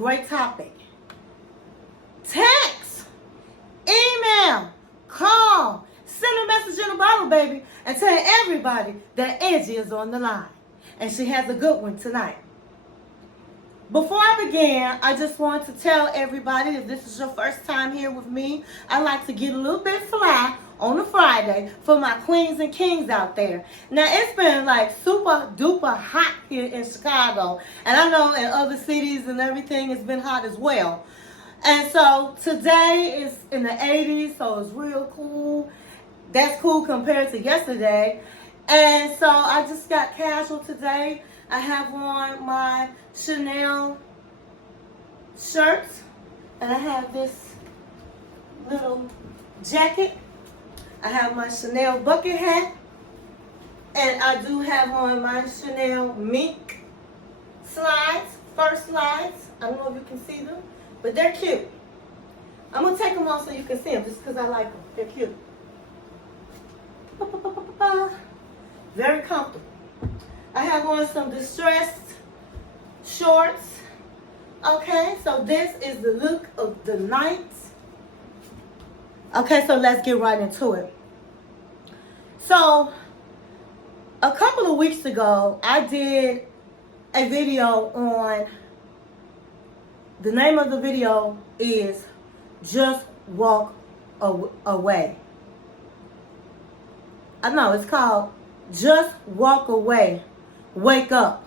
great topic. Text, email, call, send a message in a bottle, baby, and tell everybody that Angie is on the line. And she has a good one tonight. Before I begin, I just want to tell everybody, if this is your first time here with me, I like to get a little bit fly on a Friday for my queens and kings out there. Now, it's been like super duper hot here in Chicago. And I know in other cities and everything it's been hot as well. And so today is in the 80s, so it's real cool. That's cool compared to yesterday. And so I just got casual today. I have on my Chanel shirt, and I have this little jacket. I have my Chanel bucket hat, and I do have on my Chanel mink slides, fur slides. I don't know if you can see them, but they're cute. I'm going to take them off so you can see them, just because I like them. They're cute. Very comfortable. I have on some distressed shorts. Okay, so this is the look of the night. Okay, so let's get right into it. So, a couple of weeks ago, I did a video on, the name of the video is Just Walk Away. I know, it's called Just Walk Away. Wake up.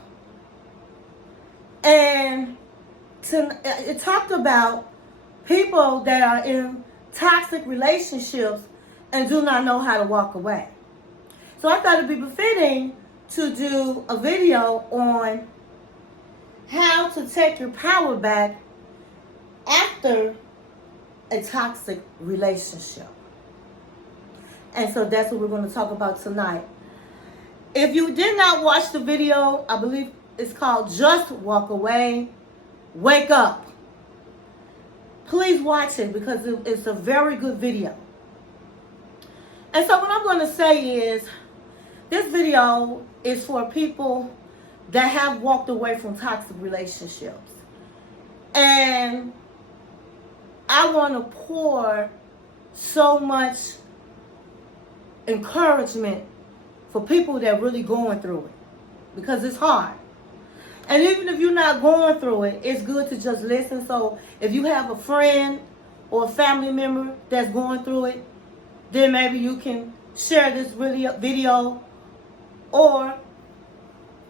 And it talked about people that are in toxic relationships and do not know how to walk away. So I thought it'd be befitting to do a video on how to take your power back after a toxic relationship. And so that's what we're going to talk about tonight. If you did not watch the video, I believe it's called Just Walk Away, Wake Up. Please watch it because it's a very good video. And so what I'm going to say is, this video is for people that have walked away from toxic relationships. And I want to pour so much encouragement for people that are really going through it, because it's hard. And even if you're not going through it, it's good to just listen. So if you have a friend or a family member that's going through it, then maybe you can share this video, or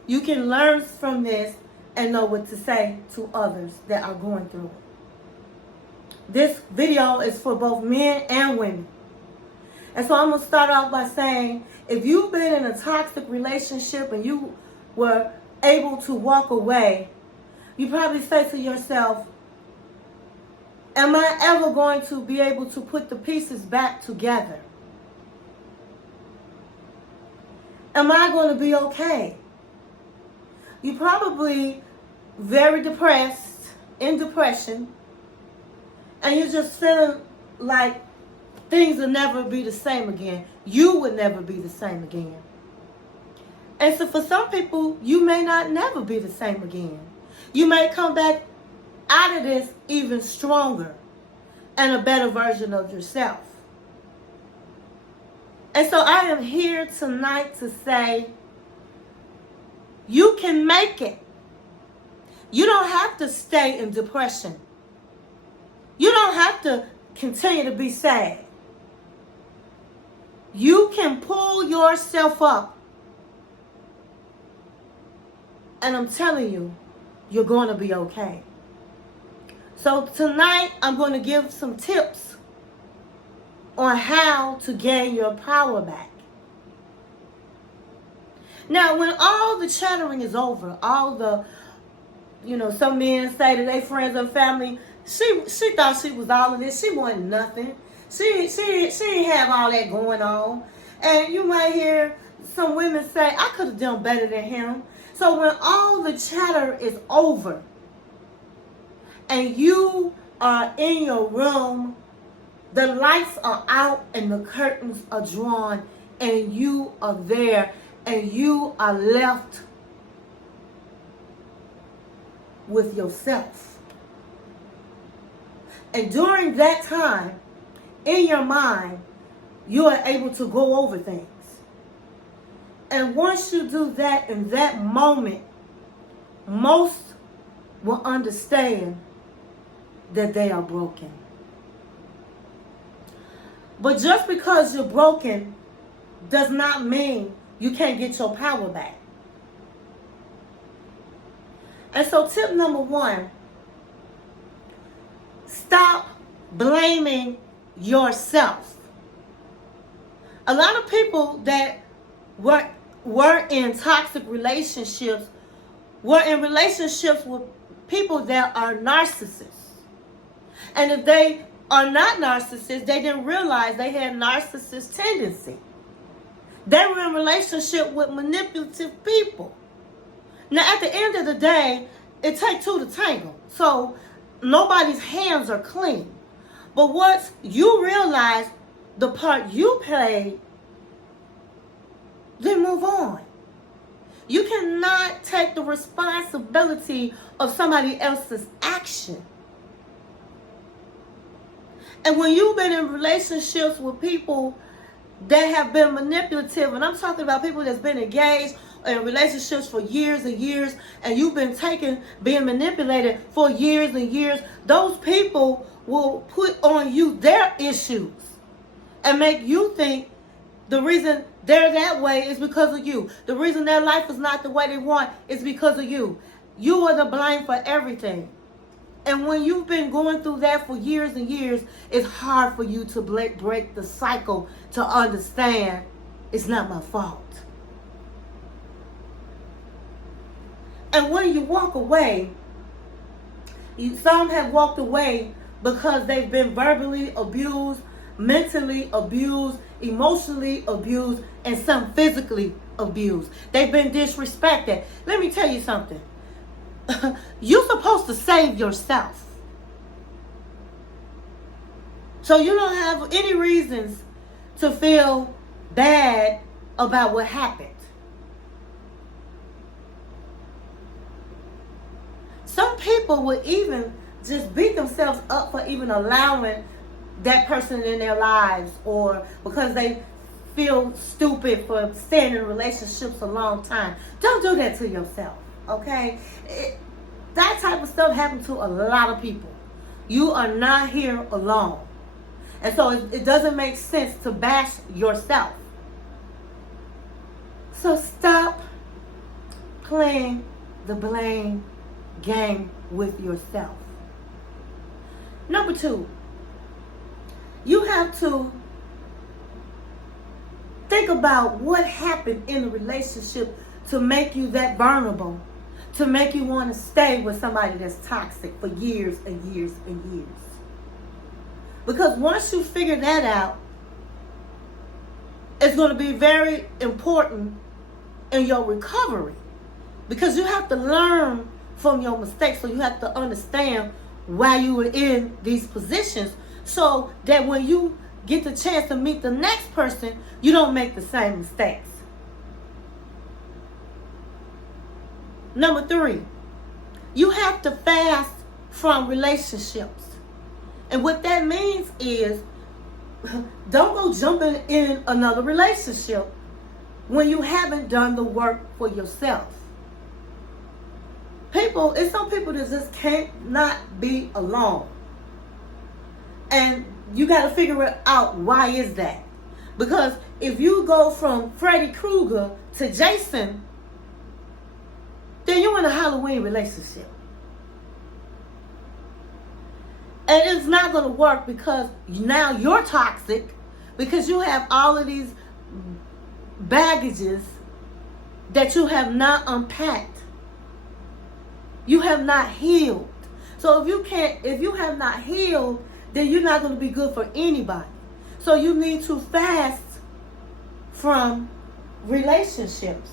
you can learn from this and know what to say to others that are going through it. This video is for both men and women. And so I'm going to start off by saying, if you've been in a toxic relationship and you were able to walk away, you probably say to yourself, am I ever going to be able to put the pieces back together? Am I going to be okay? You're probably very depressed, in depression, and you're just feeling like things will never be the same again. You will never be the same again. And so for some people, you may not never be the same again. You may come back out of this even stronger and a better version of yourself. And so I am here tonight to say, you can make it. You don't have to stay in depression. You don't have to continue to be sad. You can pull yourself up. And I'm telling you, you're going to be okay. So tonight, I'm going to give some tips on how to gain your power back. Now, when all the chattering is over, all the, some men say to their friends and family, she thought she was all of this. She wasn't nothing. She didn't have all that going on. And you might hear some women say, I could have done better than him. So when all the chatter is over and you are in your room, the lights are out and the curtains are drawn and you are there and you are left with yourself. And during that time, in your mind, you are able to go over things. And once you do that in that moment, most will understand that they are broken. But just because you're broken does not mean you can't get your power back. And so tip number 1, stop blaming yourself. A lot of people that were in toxic relationships were in relationships with people that are narcissists. And if they are not narcissists, they didn't realize they had narcissist tendency. They were in relationship with manipulative people. Now, at the end of the day, it takes two to tango. So nobody's hands are clean. But once you realize the part you played, then move on. You cannot take the responsibility of somebody else's action. And when you've been in relationships with people that have been manipulative, and I'm talking about people that's been engaged in relationships for years and years, and you've been being manipulated for years and years, those people will put on you their issues and make you think the reason they're that way is because of you. The reason their life is not the way they want is because of you. You are the blame for everything. And when you've been going through that for years and years, it's hard for you to break the cycle to understand it's not my fault. And when you walk away, some have walked away because they've been verbally abused, mentally abused, emotionally abused, and some physically abused. They've been disrespected. Let me tell you something. You're supposed to save yourself. So you don't have any reasons to feel bad about what happened. Some people would even just beat themselves up for even allowing that person in their lives, or because they feel stupid for staying in relationships a long time. Don't do that to yourself, okay? That type of stuff happens to a lot of people. You are not here alone. And so it doesn't make sense to bash yourself. So stop playing the blame game with yourself. Number 2, you have to think about what happened in a relationship to make you that vulnerable, to make you want to stay with somebody that's toxic for years and years and years. Because once you figure that out, it's going to be very important in your recovery. Because you have to learn from your mistakes, so you have to understand why you were in these positions, so that when you get the chance to meet the next person, you don't make the same mistakes. Number 3, you have to fast from relationships. And what that means is, don't go jumping in another relationship when you haven't done the work for yourself. It's some people that just can't not be alone. And you got to figure out why is that. Because if you go from Freddy Krueger to Jason, then you're in a Halloween relationship. And it's not going to work, because now you're toxic, because you have all of these baggages that you have not unpacked. You have not healed. So if you have not healed, then you're not going to be good for anybody. So you need to fast from relationships.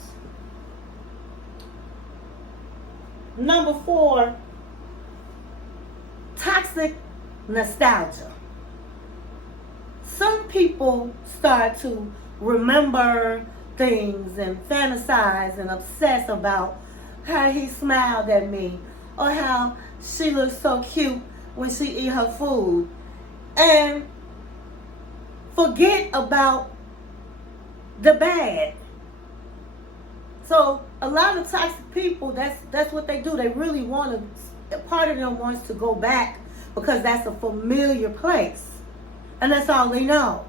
Number 4, toxic nostalgia. Some people start to remember things and fantasize and obsess about how he smiled at me, or how she looked so cute when she eat her food. And forget about the bad. So a lot of toxic people, that's what they do. They really want to, part of them wants to go back because that's a familiar place. And that's all they know.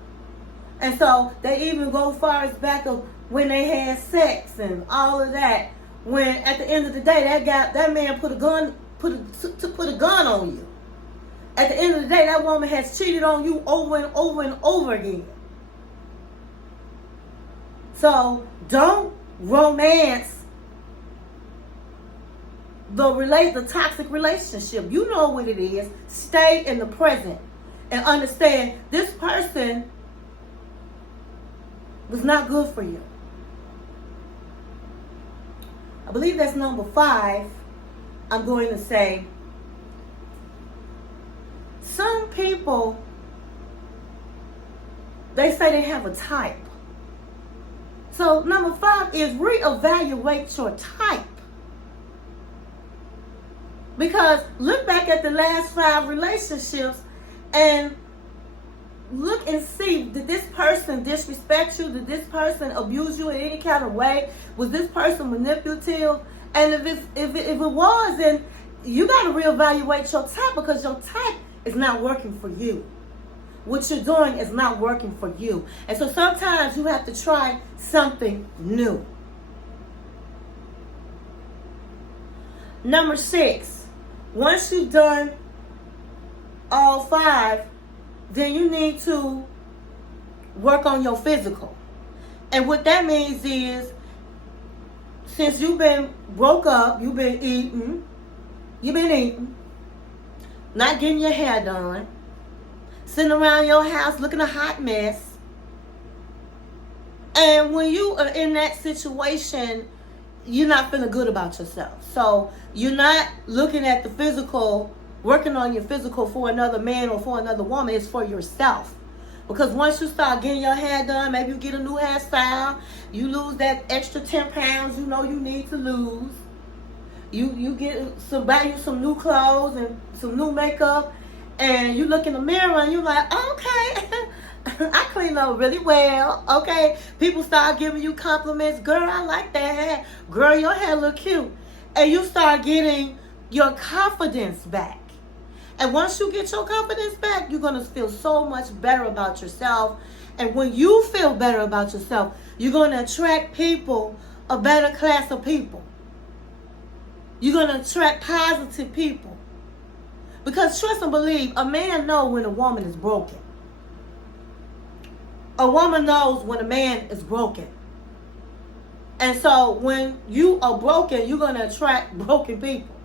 And so they even go far as back of when they had sex and all of that. When at the end of the day, that man put a gun on you. At the end of the day, that woman has cheated on you over and over and over again. So don't romance the toxic relationship. You know what it is. Stay in the present and understand this person was not good for you. I believe that's number 5. I'm going to say, some people, they say they have a type. So number 5 is reevaluate your type. Because look back at the last 5 relationships and look and see, did this person disrespect you? Did this person abuse you in any kind of way? Was this person manipulative? And if it was, then you got to reevaluate your type, because your type is not working for you. What you're doing is not working for you. And so sometimes you have to try something new. Number 6, once you've done all 5, then you need to work on your physical. And what that means is, since you've been broke up, you've been eating, not getting your hair done, sitting around your house looking a hot mess. And when you are in that situation, you're not feeling good about yourself. So you're not looking at the physical, working on your physical for another man or for another woman. It's for yourself. Because once you start getting your hair done, maybe you get a new hairstyle, you lose that extra 10 pounds you know you need to lose. You buy you some new clothes and some new makeup, and you look in the mirror and you're like, okay, I clean up really well. Okay, people start giving you compliments. Girl, I like that hair. Girl, your hair look cute. And you start getting your confidence back. And once you get your confidence back, you're going to feel so much better about yourself. And when you feel better about yourself, you're going to attract people, a better class of people. You're going to attract positive people. Because trust and believe, a man knows when a woman is broken. A woman knows when a man is broken. And so when you are broken, you're going to attract broken people.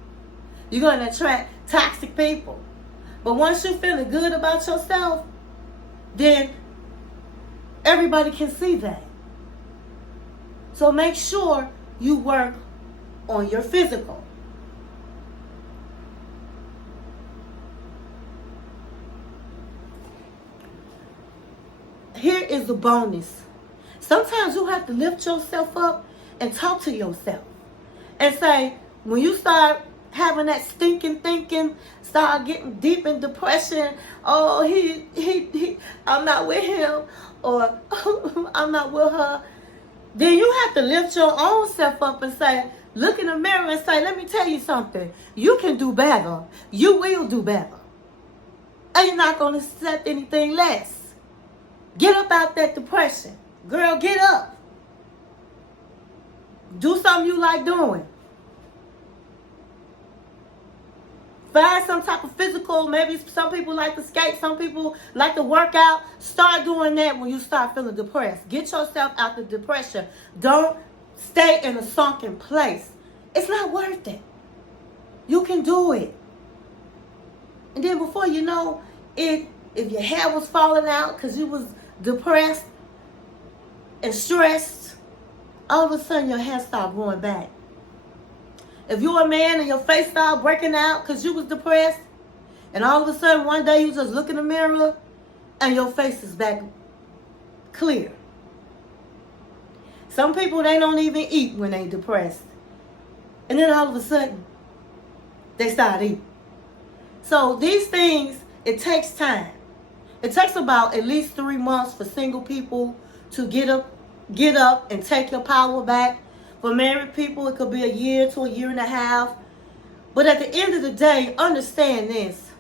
You're going to attract toxic people. But once you're feeling good about yourself, then everybody can see that. So make sure you work on your physical. Here is the bonus. Sometimes you have to lift yourself up and talk to yourself. And say, when you start having that stinking thinking, start getting deep in depression, oh, I'm not with him, or I'm not with her, then you have to lift your own self up and say, look in the mirror and say, let me tell you something. You can do better. You will do better. And you're not going to accept anything less. Get up out that depression. Girl, get up. Do something you like doing. Find some type of physical. Maybe some people like to skate. Some people like to work out. Start doing that when you start feeling depressed. Get yourself out the depression. Don't stay in a sunken place. It's not worth it. You can do it. And then before you know it, if your hair was falling out because you was depressed and stressed, all of a sudden your hair started growing back. If you're a man and your face started breaking out because you was depressed, and all of a sudden one day you just look in the mirror and your face is back clear. Some people, they don't even eat when they depressed. And then all of a sudden, they start eating. So these things, it takes time. It takes about at least 3 months for single people to get up and take your power back. For married people, it could be a year to a year and a half. But at the end of the day, understand this.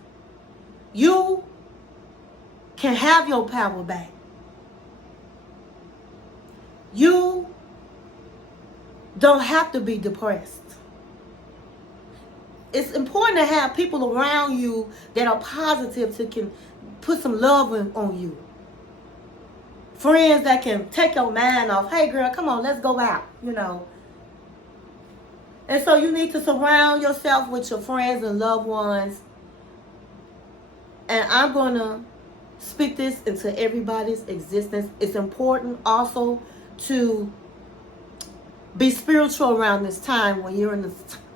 You can have your power back. You don't have to be depressed. It's important to have people around you that are positive, to can put some love on you. Friends that can take your mind off. Hey girl, come on, let's go out, And so you need to surround yourself with your friends and loved ones. And I'm going to speak this into everybody's existence. It's important also to be spiritual around this time when you're in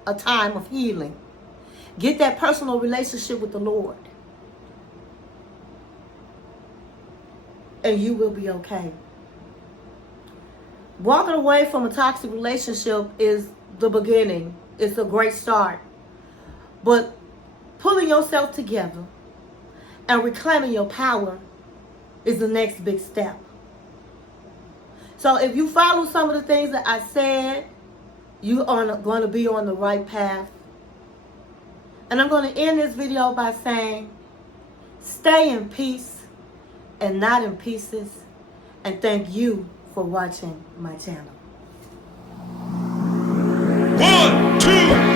a time of healing. Get that personal relationship with the Lord. And you will be okay. Walking away from a toxic relationship is the beginning. It's a great start. But pulling yourself together and reclaiming your power is the next big step. So if you follow some of the things that I said, you are going to be on the right path. And I'm going to end this video by saying, stay in peace and not in pieces. And thank you for watching my channel. 1, 2